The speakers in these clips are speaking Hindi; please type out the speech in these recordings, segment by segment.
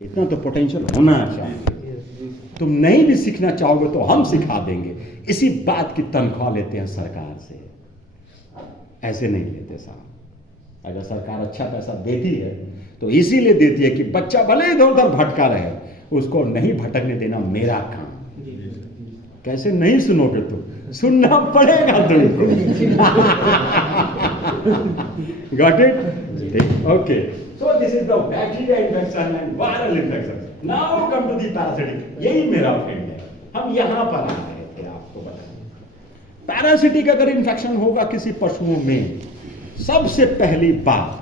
इतना तो पोटेंशियल होना चाहिए। तुम नहीं भी सीखना चाहोगे तो हम सिखा देंगे। इसी बात की तनख्वाह लेते हैं सरकार से, ऐसे नहीं लेते साहब। अगर सरकार अच्छा पैसा देती है तो इसीलिए देती है कि बच्चा भले इधर उधर भटका रहे, उसको नहीं भटकने देना मेरा काम। कैसे नहीं सुनोगे तुम? सुनना पड़ेगा तुमको। Got it? Okay, so this is the bacteria infection and viral infection. Now come to the parasitic. यही मेरा फ्रेंड है, हम यहां पर आ रहे थे आपको बताने। पैरासिटिक अगर इन्फेक्शन होगा किसी पशुओं में, सबसे पहली बात,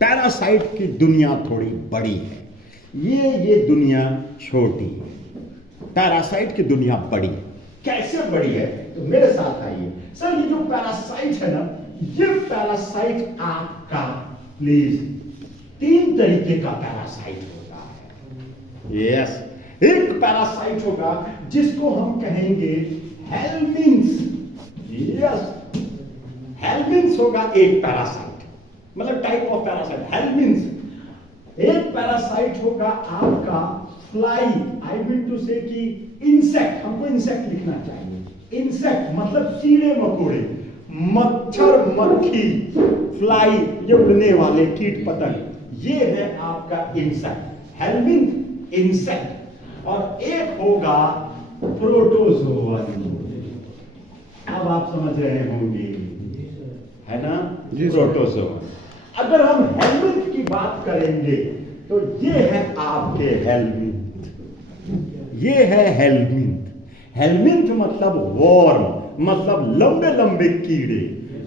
पैरासाइट की दुनिया थोड़ी बड़ी है, ये दुनिया छोटी है। पैरासाइट की दुनिया बड़ी है। कैसे बड़ी है? तो मेरे साथ आइए। सर, ये जो पैरासाइट है ना, ये पैरासाइट आपका प्लीज 3 तरीके का पैरासाइट होता है। यस, एक पैरासाइट होगा जिसको हम कहेंगे हेल्मिन्थ। यस, हेल्मिन्थ होगा एक पैरासाइट, मतलब टाइप ऑफ पैरासाइट हेल्मिन्थ। एक पैरासाइट होगा आपका फ्लाई, आई मीन टू से कि इंसेक्ट, हमको इंसेक्ट लिखना चाहिए। इंसेक्ट मतलब कीड़े मकोड़े, मच्छर मक्खी, फ्लाई, ये उड़ने वाले कीट पतंग, ये है आपका इंसेक्ट, हेल्मिन्थ इंसेक्ट। और एक होगा प्रोटोजोअन। अब आप समझ रहे होंगे, है ना, प्रोटोजोअन। अगर हम हेल्मिन्थ की बात करेंगे तो ये है आपके हेल्मिन्थ, ये है हेल्मिन्थ। हेल्मिन्थ मतलब वॉर्म, मतलब लंबे लंबे कीड़े,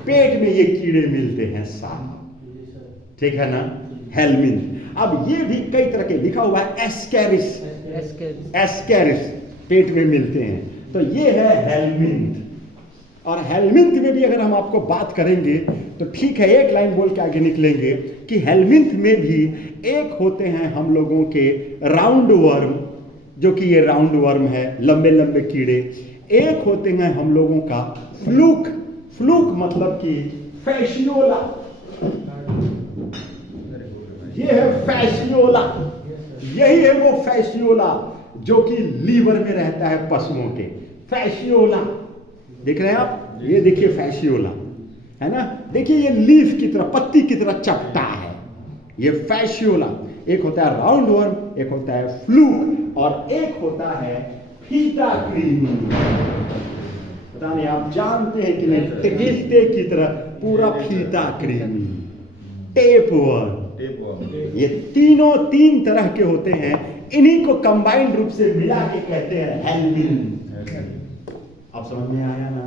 पेट में ये कीड़े मिलते हैं साहब, ठीक है ना, हेल्मिन्थ। अब ये भी कई तरह के लिखा हुआ है, एस्केरिस, एस्केरिस पेट में मिलते हैं, तो ये है हेल्मिन्थ। और हेल्मिन्थ में भी अगर हम आपको बात करेंगे तो ठीक है, एक लाइन बोल के आगे निकलेंगे कि हेल्मिन्थ में भी एक होते हैं हम लोगों के राउंड वर्म, जो कि ये राउंड वर्म है, लंबे लंबे कीड़े। एक होते हैं हम लोगों का फ्लूक, फ्लूक मतलब कि फैसियोला, ये है फैसियोला, यही है वो फैसियोला जो कि लीवर में रहता है पशुओं के। फैसियोला देख रहे हैं आप, ये देखिए फैसियोला, है ना, देखिए ये लीफ की तरह, पत्ती की तरह चपटा है, ये फैसियोला। एक होता है राउंड वर्म, एक होता है फ्लूक, और एक होता है फीता क्रीमी। पता नहीं आप जानते हैं कि नहीं, टिकटे की तरह पूरा फीता क्रीमी, टेप वर्म। ये तीनों 3 तरह के होते हैं, इन्हीं को कंबाइंड रूप से मिला के कहते हैं हेल्मिन्थ। आप समझ में आया ना?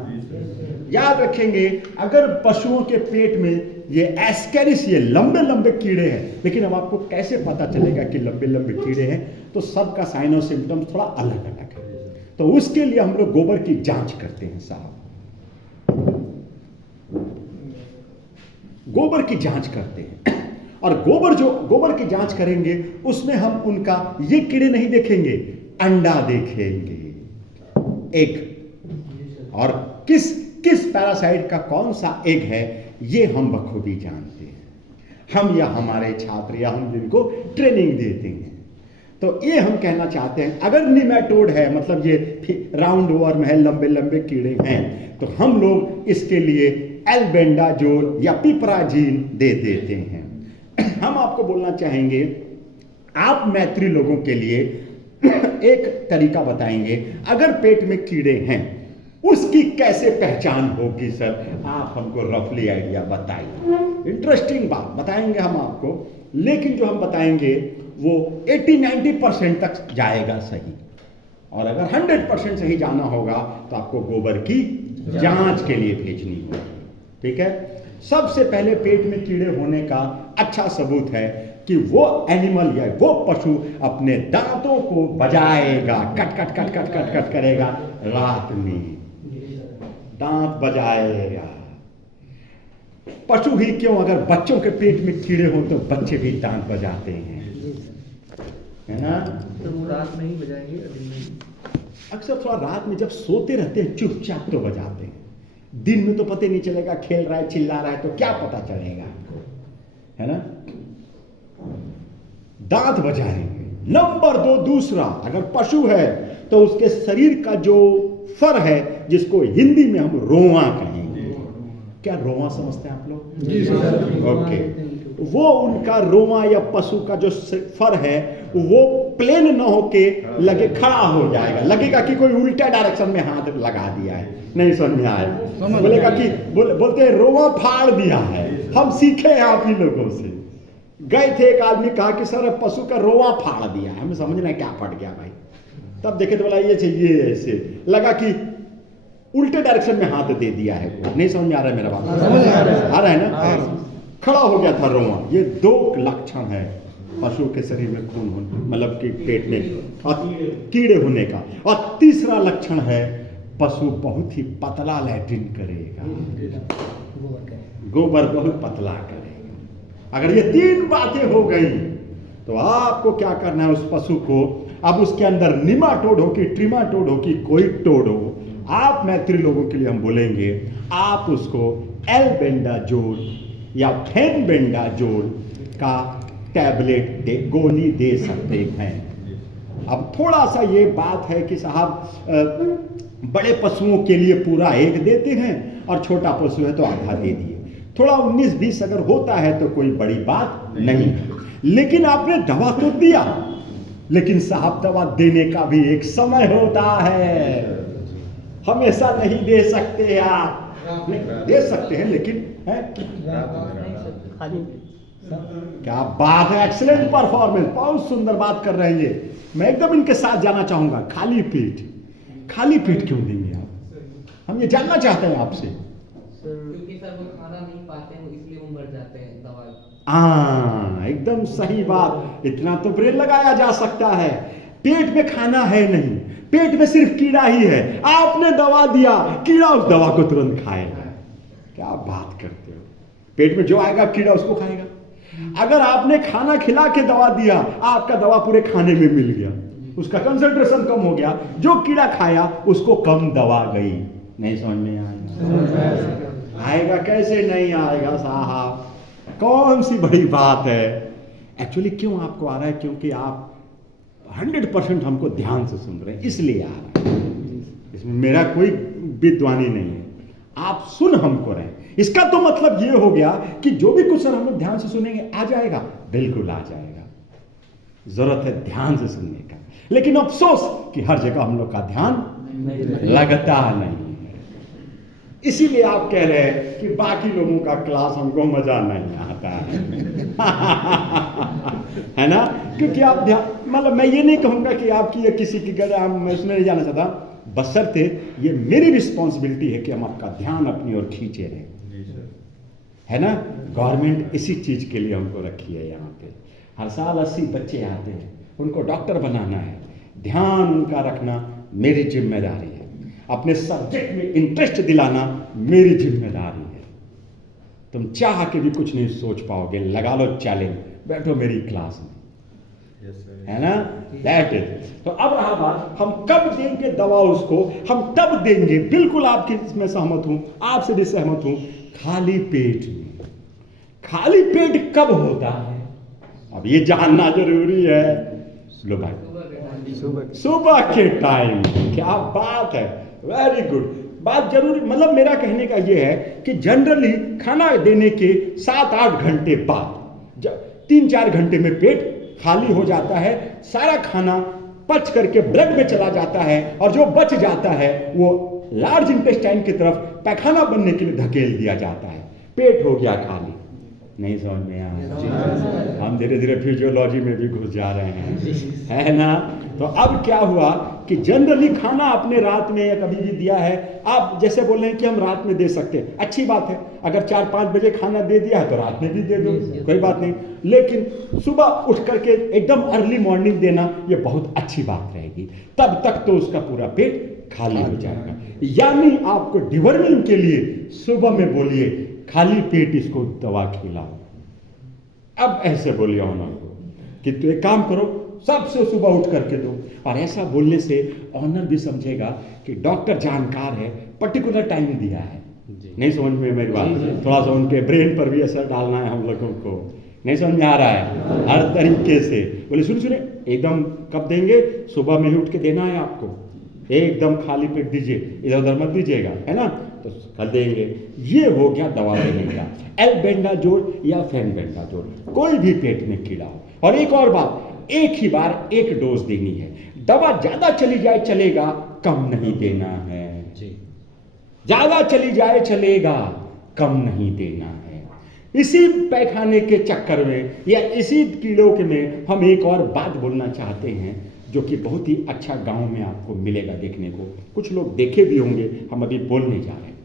याद रखेंगे, अगर पशुओं के पेट में ये एस्केरिस, ये लंबे लंबे कीड़े हैं, लेकिन अब आपको कैसे पता चलेगा कि लंबे लंबे कीड़े हैं? तो सबका साइन और सिम्टम्स थोड़ा अलग अलग है। तो उसके लिए हम लोग गोबर की जांच करते हैं साहब, गोबर की जांच करते हैं। और गोबर की जांच करेंगे, उसमें हम उनका ये कीड़े नहीं देखेंगे, अंडा देखेंगे एक, और किस पैरासाइट का कौन सा एग है ये हम बखूबी जानते हैं, हम या हमारे छात्र या हम जिनको ट्रेनिंग देते हैं। तो ये हम कहना चाहते हैं, अगर निमेटोड है, मतलब ये राउंड वर्म है, लंबे लंबे कीड़े हैं, तो हम लोग इसके लिए एल्बेंडाजोल या पिपराजीन दे देते हैं। हम आपको बोलना चाहेंगे, आप मैत्री लोगों के लिए एक तरीका बताएंगे, अगर पेट में कीड़े हैं उसकी कैसे पहचान होगी सर? आप हमको रफली आइडिया बताइए। इंटरेस्टिंग बात बताएंगे हम आपको, लेकिन जो हम बताएंगे वो 80-90% तक जाएगा सही, और अगर 100% सही जाना होगा तो आपको गोबर की जांच के लिए भेजनी होगी, ठीक है। सबसे पहले पेट में कीड़े होने का अच्छा सबूत है कि वो एनिमल या वो पशु अपने दांतों को बजाएगा, cut cut cut cut cut cut करेगा, रात में दांत बजाएगा। पशु ही क्यों, अगर बच्चों के पेट में कीड़े हो तो बच्चे भी दांत बजाते हैं, है ना। तो वो रात में ही बजाएंगे, दिन में अक्सर थोड़ा रात में जब सोते रहते हैं चुपचाप तो बजाते हैं, दिन में तो पता नहीं चलेगा, खेल रहा है चिल्ला रहा है तो क्या पता चलेगा आपको, है ना। दांत बजाएंगे। नंबर 2 दूसरा, अगर पशु है तो उसके शरीर का जो फर है, जिसको हिंदी में हम रोआ कहेंगे। क्या रोआ समझते हैं आप लोग? जी सर। ओके, वो उनका रोआ या पशु का जो फर है वो प्लेन न होके लगे खड़ा हो जाएगा, लगेगा कि कोई उल्टा डायरेक्शन में हाथ लगा दिया है। नहीं समझ में आया? बोलेगा कि बोलते हैं रोआ फाड़ दिया है। हम सीखे हैं आप ही लोगों से। गए थे, एक आदमी कहा कि सर पशु का रोआ फाड़ दिया है। हमें समझना है क्या फट गया भाई। तब देखे तो बोला ये चाहिए, ऐसे लगा कि उल्टे डायरेक्शन में हाथ दे दिया है। नहीं समझ में आ रहा है मेरा बात? आ रहा है ना? खड़ा हो गया था रोआ। ये 2 लक्षण है पशु के शरीर में खून होने, मतलब कि पेट में और कीड़े होने का। और तीसरा लक्षण है पशु बहुत ही पतला लैट्रिन करेगा, गोबर बहुत पतला करेगा। अगर ये 3 बातें हो गई तो आपको क्या करना है, उस पशु को अब उसके अंदर निमाटोड हो कि ट्रिमाटोड हो कि कोई टोड हो, आप मैत्री लोगों के लिए हम बोलेंगे, आप उसको एल्बेंडाजोल या फेनबेंडाजोल का टैबलेट गोली दे सकते हैं। अब थोड़ा सा ये बात है कि साहब बड़े पशुओं के लिए पूरा 1 देते हैं और छोटा पशु है तो आधा दे दिए। थोड़ा 19-20 अगर होता है तो कोई बड़ी बात नहीं, लेकिन आपने दवा तो दिया, लेकिन साहब दवा देने का भी एक समय होता है। हमेशा नहीं दे सकते आप, दे सकते हैं लेकिन है क्या बात है, एक्सीलेंट परफॉर्मेंस, बहुत सुंदर बात कर रहे हैं ये। मैं एकदम इनके साथ जाना चाहूंगा। खाली पेट क्यों देंगे आप? हम ये जानना चाहते हैं आपसे। क्योंकि सर वो खाना नहीं पाते हैं, इसलिए वो मर जाते हैं दवा। एकदम सही बात। इतना तो ब्रेन लगाया जा सकता है। पेट में खाना है नहीं, पेट में सिर्फ कीड़ा ही है। आपने दवा दिया, कीड़ा उस दवा को तुरंत खाएगा। क्या बात करते हो? पेट में जो आएगा कीड़ा उसको खाएगा। अगर आपने खाना खिला के दवा दिया, आपका दवा पूरे खाने में मिल गया, उसका कंसंट्रेशन कम हो गया, जो कीड़ा खाया उसको कम दवा गई। नहीं समझ में आएगा? आएगा कैसे नहीं आएगा साहब? कौन सी बड़ी बात है। एक्चुअली क्यों आपको आ रहा है? क्योंकि आप 100% हमको ध्यान से सुन रहे हैं, इसलिए आ रहा है। इसमें मेरा कोई विद्वानी नहीं है, आप सुन हमको रहे हैं। इसका तो मतलब ये हो गया कि जो भी कुछ सर हम लोग ध्यान से सुनेंगे आ जाएगा, बिल्कुल आ जाएगा। जरूरत है ध्यान से सुनने का, लेकिन अफसोस कि हर जगह हम लोग का ध्यान लगता नहीं है। इसीलिए आप कह रहे हैं कि बाकी लोगों का क्लास हमको मजा नहीं आता है। है ना? क्योंकि आप मतलब मैं ये नहीं कहूंगा कि आपकी या किसी की गलत, मैं उसमें नहीं जाना चाहता, बशर्ते ये मेरी रिस्पॉन्सिबिलिटी है कि हम आपका ध्यान अपनी ओर खींचे रहे। है ना? गवर्नमेंट इसी चीज के लिए हमको रखी है यहाँ पे। हर साल 80 बच्चे आते हैं, उनको डॉक्टर बनाना है। ध्यान उनका रखना मेरी जिम्मेदारी है, अपने सब्जेक्ट में इंटरेस्ट दिलाना मेरी जिम्मेदारी है। तुम चाह के भी कुछ नहीं सोच पाओगे। लगा लो चैलेंज, बैठो मेरी क्लास में। है ना? That is. तो अब रहा बात, हम कब देंगे दवा उसको? हम तब देंगे, बिल्कुल आपकी इसमें सहमत हूं, आपसे भी सहमत हूं, खाली पेट में। खाली पेट कब होता है? अब ये जानना जरूरी है। लो भाई, सुबह के टाइम। क्या बात है, वेरी गुड। बात जरूरी, मतलब मेरा कहने का ये है कि जनरली खाना देने के 7-8 घंटे बाद 3-4 घंटे में पेट खाली हो जाता है। सारा खाना पच करके ब्लड में चला जाता है और जो बच जाता है वो लार्ज इंटेस्टाइन की तरफ पैखाना बनने के लिए धकेल दिया जाता है। पेट हो गया खाली। नहीं समझ में आया? हम धीरे धीरे फिजियोलॉजी में भी घुस जा रहे हैं, है ना? तो अब क्या हुआ कि जनरली खाना आपने रात में या कभी भी दिया है, आप जैसे बोल रहे हैं कि हम रात में दे सकते हैं, अच्छी बात है। अगर 4-5 बजे खाना दे दिया है तो रात में भी दे दो, कोई बात नहीं। लेकिन सुबह उठ करके एकदम अर्ली मॉर्निंग देना ये बहुत अच्छी बात रहेगी। तब तक तो उसका पूरा पेट खाली हो जाएगा। यानी आपको डिवर्मिंग के लिए सुबह में बोलिए खाली पेट इसको दवा खिलाओ। अब ऐसे बोलिए ऑनर को कि तो एक काम करो, सबसे सुबह उठ करके दो। और ऐसा बोलने से ऑनर भी समझेगा कि डॉक्टर जानकार है, पर्टिकुलर टाइम दिया है। नहीं समझ में मेरी बात? थोड़ा सा उनके ब्रेन पर भी असर डालना है हम लोगों को। नहीं समझ में आ रहा है? हर तरीके से बोले सुनिए एकदम कब देंगे, सुबह में ही उठ के देना है आपको, एकदम खाली पेट दीजिए, इधर उधर मत दीजिएगा, है ना, तो कल देंगे। ये हो गया दवा देने का, एल्बेंडाजोल या फेनबेंडाजोल, कोई भी पेट में कीड़ा हो। और एक और बात, एक ही बार एक डोज देनी है, दवा ज्यादा चली जाए चलेगा, कम नहीं देना है जी, ज्यादा चली जाए चलेगा, कम नहीं देना है। इसी पैखाने के चक्कर में या इसी कीड़ों के में हम एक और बात बोलना चाहते हैं जो कि बहुत ही अच्छा गांव में आपको मिलेगा देखने को, कुछ लोग देखे भी होंगे, हम अभी बोलने जा रहे हैं,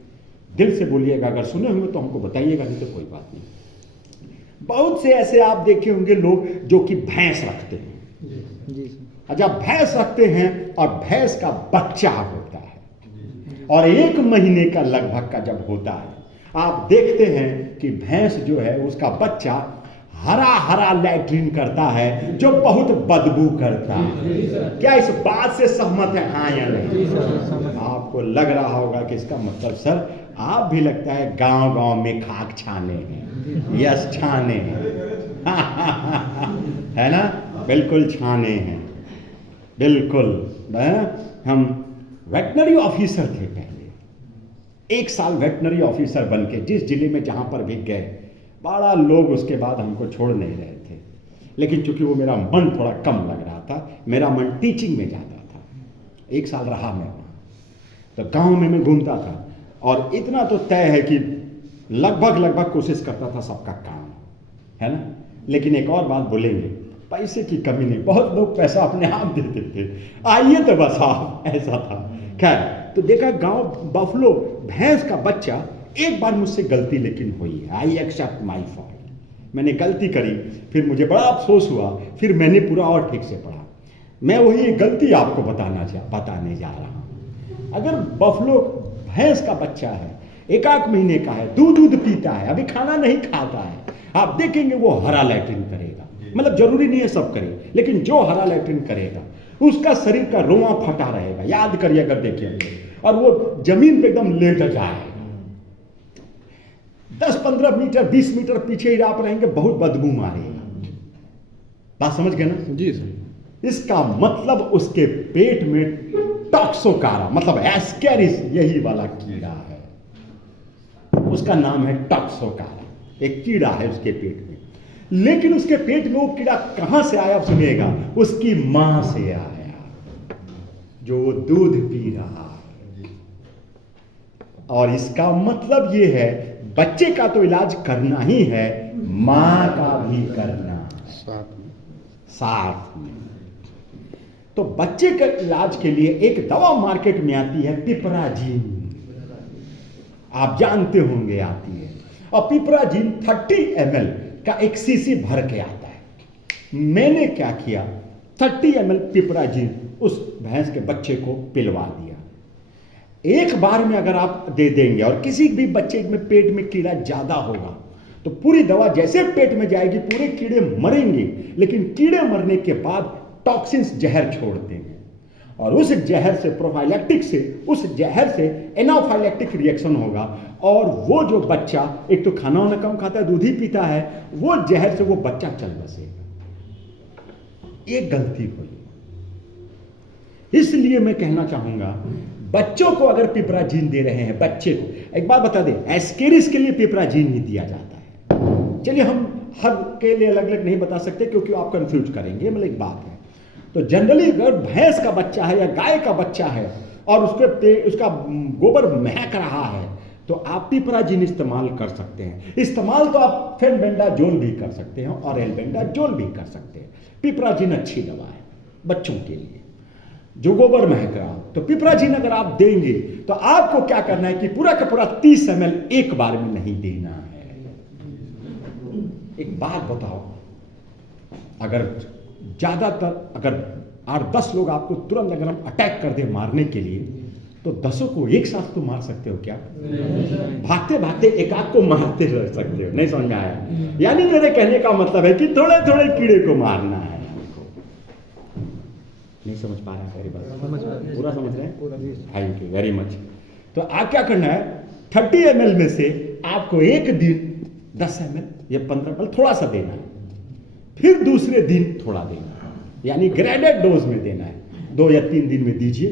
दिल से बोलिएगा, अगर सुने होंगे तो हमको बताइएगा, नहीं तो कोई बात नहीं। बहुत से ऐसे आप देखे होंगे लोग जो कि भैंस रखते हैं, जब भैंस रखते हैं और भैंस का बच्चा होता है और 1 महीने का लगभग का जब होता है, आप देखते हैं कि भैंस जो है उसका बच्चा हरा हरा लैट्रिन करता है जो बहुत बदबू करता है। क्या इस बात से सहमत है? हाँ या नहीं? आपको लग रहा होगा कि इसका मतलब सर आप भी लगता है गांव गांव में खाक छाने हैं। यस, छाने हैं है ना, बिल्कुल छाने हैं, बिल्कुल। हम वेटनरी ऑफिसर थे पहले, 1 साल वेटनरी ऑफिसर बन के जिस जिले में जहां पर भी गए, बड़ा लोग उसके बाद हमको छोड़ नहीं रहे थे, लेकिन चूंकि वो मेरा मन थोड़ा कम लग रहा था, मेरा मन टीचिंग में जाता था। 1 साल रहा मैं वहाँ, तो गांव में मैं घूमता था और इतना तो तय है कि लगभग कोशिश करता था सबका काम, है ना। लेकिन एक और बात बोलेंगे, पैसे की कमी नहीं, बहुत लोग पैसा अपने आप देते थे, आइए तो बस आप, ऐसा था। खैर, तो देखा गांव बफलो भैंस का बच्चा, एक बार मुझसे गलती लेकिन हुई है, आई एक्सेप्ट माई फॉल्ट, मैंने गलती करी, फिर मुझे बड़ा अफसोस हुआ, फिर मैंने पूरा और ठीक से पढ़ा। मैं वही गलती आपको बताने जा रहा हूँ। अगर बफलो भैंस का बच्चा है, 1 महीने का है, दूध पीता है, अभी खाना नहीं खाता है, आप देखेंगे वो हरा लैट्रिन करेगा, मतलब जरूरी नहीं है सब करे, लेकिन जो हरा लैट्रिन करेगा उसका शरीर का रोआ फटा रहेगा, याद करिए अगर देखेंगे, और वो जमीन पे एकदम लेट जाएगा, 10-15 मीटर 20 मीटर पीछे ही आप रहेंगे, बहुत बदबू मारेगा। बात समझ गए ना जी सर। इसका मतलब उसके पेट में टॉक्सोकारा, मतलब एस्केरिस, यही वाला कीड़ा है, उसका नाम है टॉक्सोकारा, एक कीड़ा है उसके पेट में। लेकिन उसके पेट में वो कीड़ा कहां से आया सुनिएगा, उसकी मां से आया जो वो दूध पी रहा है। और इसका मतलब ये है बच्चे का तो इलाज करना ही है, मां का भी करना साथ में। तो बच्चे के इलाज के लिए एक दवा मार्केट में आती है, पिपराजीन, आप जानते होंगे आती है, और पिपराजीन 30 ml का 1 सीसी भर के आता है। मैंने क्या किया, 30 ml पिपराजीन उस भैंस के बच्चे को पिलवा दिया। एक बार में अगर आप दे देंगे और किसी भी बच्चे में पेट में कीड़ा ज्यादा होगा तो पूरी दवा जैसे पेट में जाएगी पूरे कीड़े मरेंगे, लेकिन कीड़े मरने के बाद टॉक्सिन्स जहर छोड़ते हैं और उस जहर से प्रोफाइलैक्टिक से उस जहर से एनाफाइलैक्टिक रिएक्शन होगा और वो जो बच्चा एक तो खाना वाना कम खाता है, दूध ही पीता है, वो जहर से वो बच्चा चल बसेगा। ये गलती हुई। इसलिए मैं कहना चाहूंगा बच्चों को अगर पिपराजीन दे रहे हैं, बच्चे को एक बात बता दें, एस्केरिस के लिए पिपराजीन ही दिया जाता है। चलिए हम हर के लिए अलग अलग नहीं बता सकते क्योंकि आप कंफ्यूज करेंगे, मतलब एक बात है। तो जनरली अगर भैंस का बच्चा है या गाय का बच्चा है और उसका गोबर महक रहा है तो आप पिपराजीन इस्तेमाल कर सकते हैं। इस्तेमाल तो आप फेनबेंडाजोल भी कर सकते हैं और एल्बेंडाजोल भी कर सकते हैं। पिपराजीन अच्छी दवा है बच्चों के लिए जो गोबर महक रहा हो। तो पिपराजीन अगर आप देंगे तो आपको क्या करना है कि पूरा का पूरा 30 ml एक बार में नहीं देना है। एक बात बताओ, अगर ज्यादातर अगर 8-10 लोग आपको तुरंत अगर हम अटैक कर दे मारने के लिए तो 10 को एक साथ तो मार सकते हो क्या? भागते भागते एक आध को मारते रह सकते हो। नहीं समझ में आया? यानी मेरे कहने का मतलब है कि थोड़े थोड़े कीड़े को मारना है। नहीं समझ पा रहे हैं मेरी बात? पूरा समझ रहे हैं? Thank you very much. तो आप क्या करना है, 30 ml में से आपको एक दिन 10 ml या 15 ml थोड़ा सा देना है। फिर दूसरे दिन थोड़ा देना है, यानी ग्रेडेड डोज में देना है। 2 या 3 दिन में दीजिए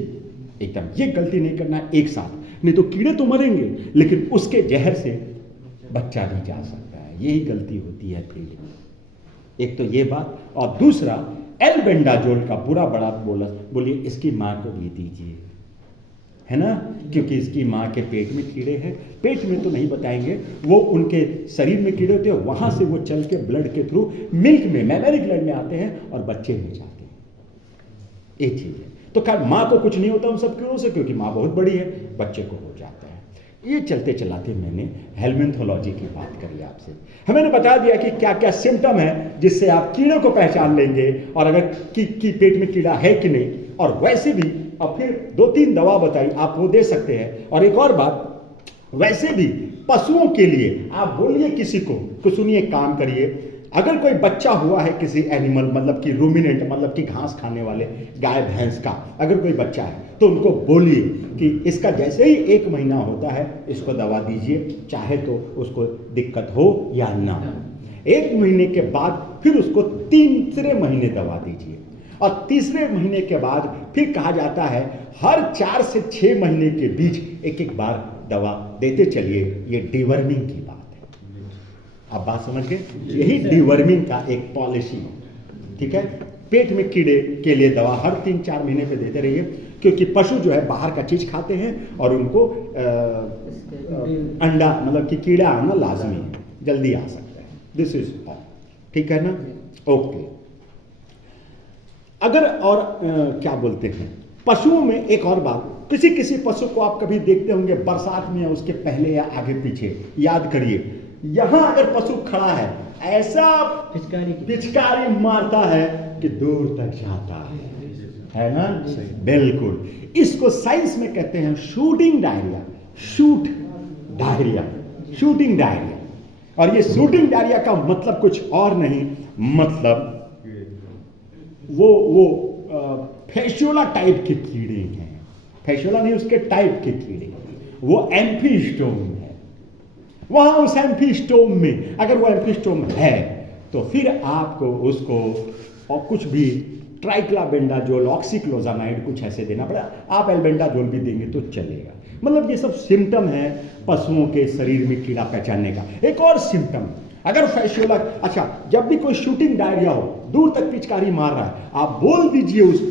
एकदम, ये गलती नहीं करना है एक साथ, नहीं तो कीड़े तो मरेंगे लेकिन उसके जहर से बच्चा भी जा सकता है। यही गलती होती है फील्ड में। एक तो ये बात, और दूसरा एल्बेंडाजोल का पूरा बड़ा बोलिए इसकी माँ को भी दीजिए, है ना, क्योंकि इसकी माँ के पेट में कीड़े हैं। पेट में तो नहीं बताएंगे, वो उनके शरीर में कीड़े होते हैं, वहाँ से वो चल के ब्लड के थ्रू मिल्क में, मैमरी ग्लैंड में आते हैं और बच्चे में जाते हैं। एक चीज़ है। तो खैर माँ को कुछ नहीं होता उन सब कीड़ों से, क्योंकि माँ बहुत बड़ी है, बच्चे को हो जाता है। ये चलते चलाते मैंने हेलमिंथोलॉजी की बात करी आपसे। मैंने बता दिया कि क्या क्या सिम्टम है जिससे आप कीड़े को पहचान लेंगे, और अगर कि पेट में कीड़ा है कि नहीं, और वैसे भी, और फिर 2-3 दवा बताई आप वो दे सकते हैं। और एक और बात, वैसे भी पशुओं के लिए आप बोलिए किसी को सुनिए, काम करिए, अगर कोई बच्चा हुआ है किसी एनिमल, मतलब कि रूमिनेंट, मतलब कि घास खाने वाले गाय भैंस का अगर कोई बच्चा है, तो उनको बोलिए कि इसका जैसे ही 1 महीना होता है इसको दवा दीजिए, चाहे तो उसको दिक्कत हो या ना हो। 1 महीने के बाद फिर उसको 3 महीने दवा दीजिए, और 3 महीने के बाद फिर कहा जाता है हर 4 से 6 महीने के बीच एक बार दवा देते चलिए। ये डिवर्मिंग की बात है। आप बात समझ गए? यही डिवर्मिंग का एक पॉलिसी है, ठीक है। पेट में कीड़े के लिए दवा हर 3-4 महीने पे देते रहिए, क्योंकि पशु जो है बाहर का चीज खाते हैं और उनको अंडा, मतलब कि कीड़ा आना लाजमी है, जल्दी आ सकता है। दिस इज ऑल, ठीक है ना? ओके। अगर और क्या बोलते हैं, पशुओं में एक और बात, किसी पशु को आप कभी देखते होंगे बरसात में या उसके पहले या आगे पीछे, याद करिए, यहां अगर पशु खड़ा है ऐसा पिचकारी मारता है कि दूर तक जाता है ना? बिल्कुल। इसको साइंस में कहते हैं शूटिंग डायरिया, शूटिंग डायरिया। और ये शूटिंग डायरिया का मतलब कुछ और नहीं, मतलब वो फैसियोला टाइप के कीड़े हैं, फैसियोला नहीं, उसके टाइप के कीड़े, वो एम्फीस्टोम है। वहां उस एम्फीस्टोम में, अगर वो एम्फीस्टोम है तो फिर आपको उसको और कुछ भी ट्राइक्लाबेंडाजोल, ऑक्सीक्लोजामाइड कुछ ऐसे देना पड़ेगा। आप एल्बेंडाजोल भी देंगे तो चलेगा। मतलब ये सब सिम्टम है पशुओं के शरीर में कीड़ा पहचानने का। एक और सिम्टम, अगर फैसियोला, अच्छा, जब भी कोई शूटिंग डायरिया हो, दूर तक पिचकारी मार रहा है, आप बोल दीजिए उस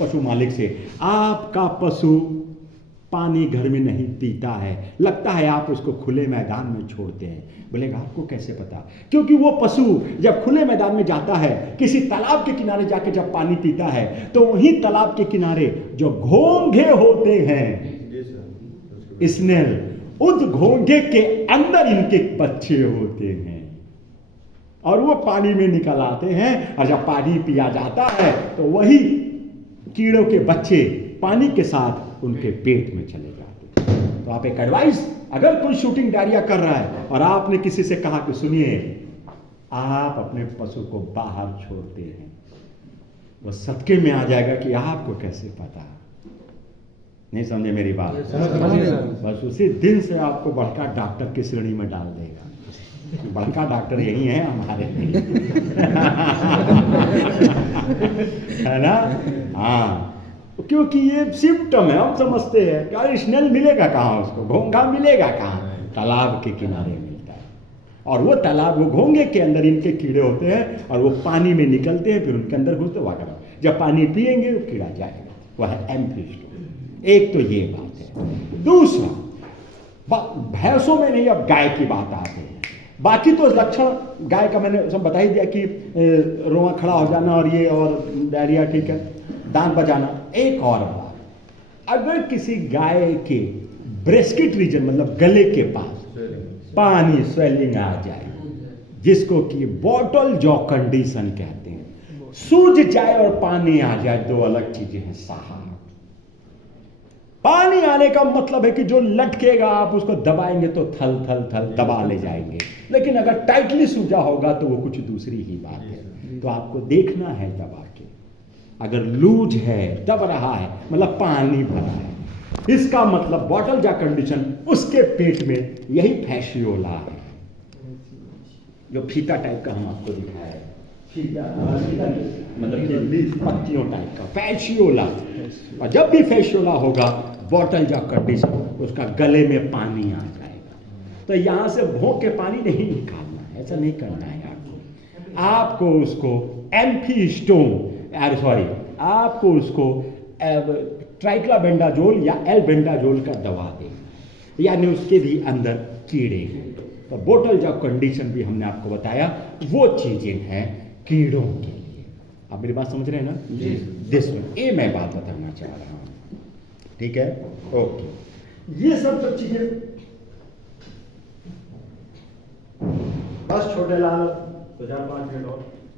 पशु मालिक से, आपका पशु पानी घर में नहीं पीता है, लगता है आप उसको खुले मैदान में छोड़ते हैं। बोलेगा आपको कैसे पता? क्योंकि वो पशु जब खुले मैदान में जाता है, किसी तालाब के किनारे जाके जब पानी पीता है, तो वहीं तालाब के किनारे जो घोंघे होते हैं, स्नेल, उस घोंघे के अंदर इनके बच्चे होते हैं और वो पानी में निकल आते हैं, और जब पानी पिया जाता है तो वही कीड़ों के बच्चे पानी के साथ उनके पेट में चले जाते हैं। तो आप एक एडवाइस, अगर कोई शूटिंग डायरिया कर रहा है और आपने किसी से कहा कि सुनिए, आप अपने पशु को बाहर छोड़ते हैं, वो सदके में आ जाएगा कि आपको कैसे पता? नहीं समझे मेरी बात? बस उसी दिन से आपको बड़का डॉक्टर की श्रेणी में डाल देगा। बड़का डॉक्टर यही है हमारे है ना? हाँ, क्योंकि ये सिम्टम है, हम समझते हैं कि स्नेल मिलेगा कहाँ, उसको घोंघा मिलेगा कहाँ? तालाब के किनारे मिलता है, और वो तालाब, वो घोंघे के अंदर इनके कीड़े होते हैं और वो पानी में निकलते हैं, फिर उनके अंदर घुसते वाटर, जब पानी पिएंगे वो कीड़ा जाएगा, वह है एम्फीस्टोम। एक तो ये बात है। दूसरा, भैंसों में नहीं, अब गाय की बात आती है। बाकी तो लक्षण गाय का मैंने सब बता ही दिया कि रोआ खड़ा हो जाना और ये, और डायरिया, ठीक है, दांत बजाना। एक और बात, अगर किसी गाय के ब्रेस्किट रीजन, मतलब गले के पास पानी स्वेलिंग आ जाए, जिसको कि बॉटल जॉ कंडीशन कहते हैं, सूज जाए और पानी आ जाए, दो अलग चीजें हैं साहब। पानी आने का मतलब है कि जो लटकेगा आप उसको दबाएंगे तो थल थल थल दबा ले जाएंगे, लेकिन अगर टाइटली सूजा होगा तो वो कुछ दूसरी ही बात है। तो आपको देखना है दबा के, अगर लूज है, दब रहा है, मतलब पानी भरा है, इसका मतलब बॉटल जा कंडीशन, उसके पेट में यही फैसियोला है, जो फीता टाइप का हम आपको दिखाया है, फीता मतलब कि पत्तियों टाइप का फैशियोला। और जब भी फैशियोला होगा बॉटल जॉक कंडीशन, उसका गले में पानी आ जाएगा। तो यहाँ से भोंक के पानी नहीं निकालना है, ऐसा नहीं करना है आपको उसको आपको उसको ट्राइक्लाबेंडाजोल या एल्बेंडाजोल का दवा देना, यानी उसके भी अंदर कीड़े हैं। तो बोतल जॉक कंडीशन भी हमने आपको बताया, वो चीजें हैं कीड़ों के लिए। आप मेरी बात समझ रहे हैं ना जी? दिस ये मैं बात बताना चाह रहा हूँ, ठीक है? ओके, ये सब चीजें बस छोटे लाल 4-5 मिनट और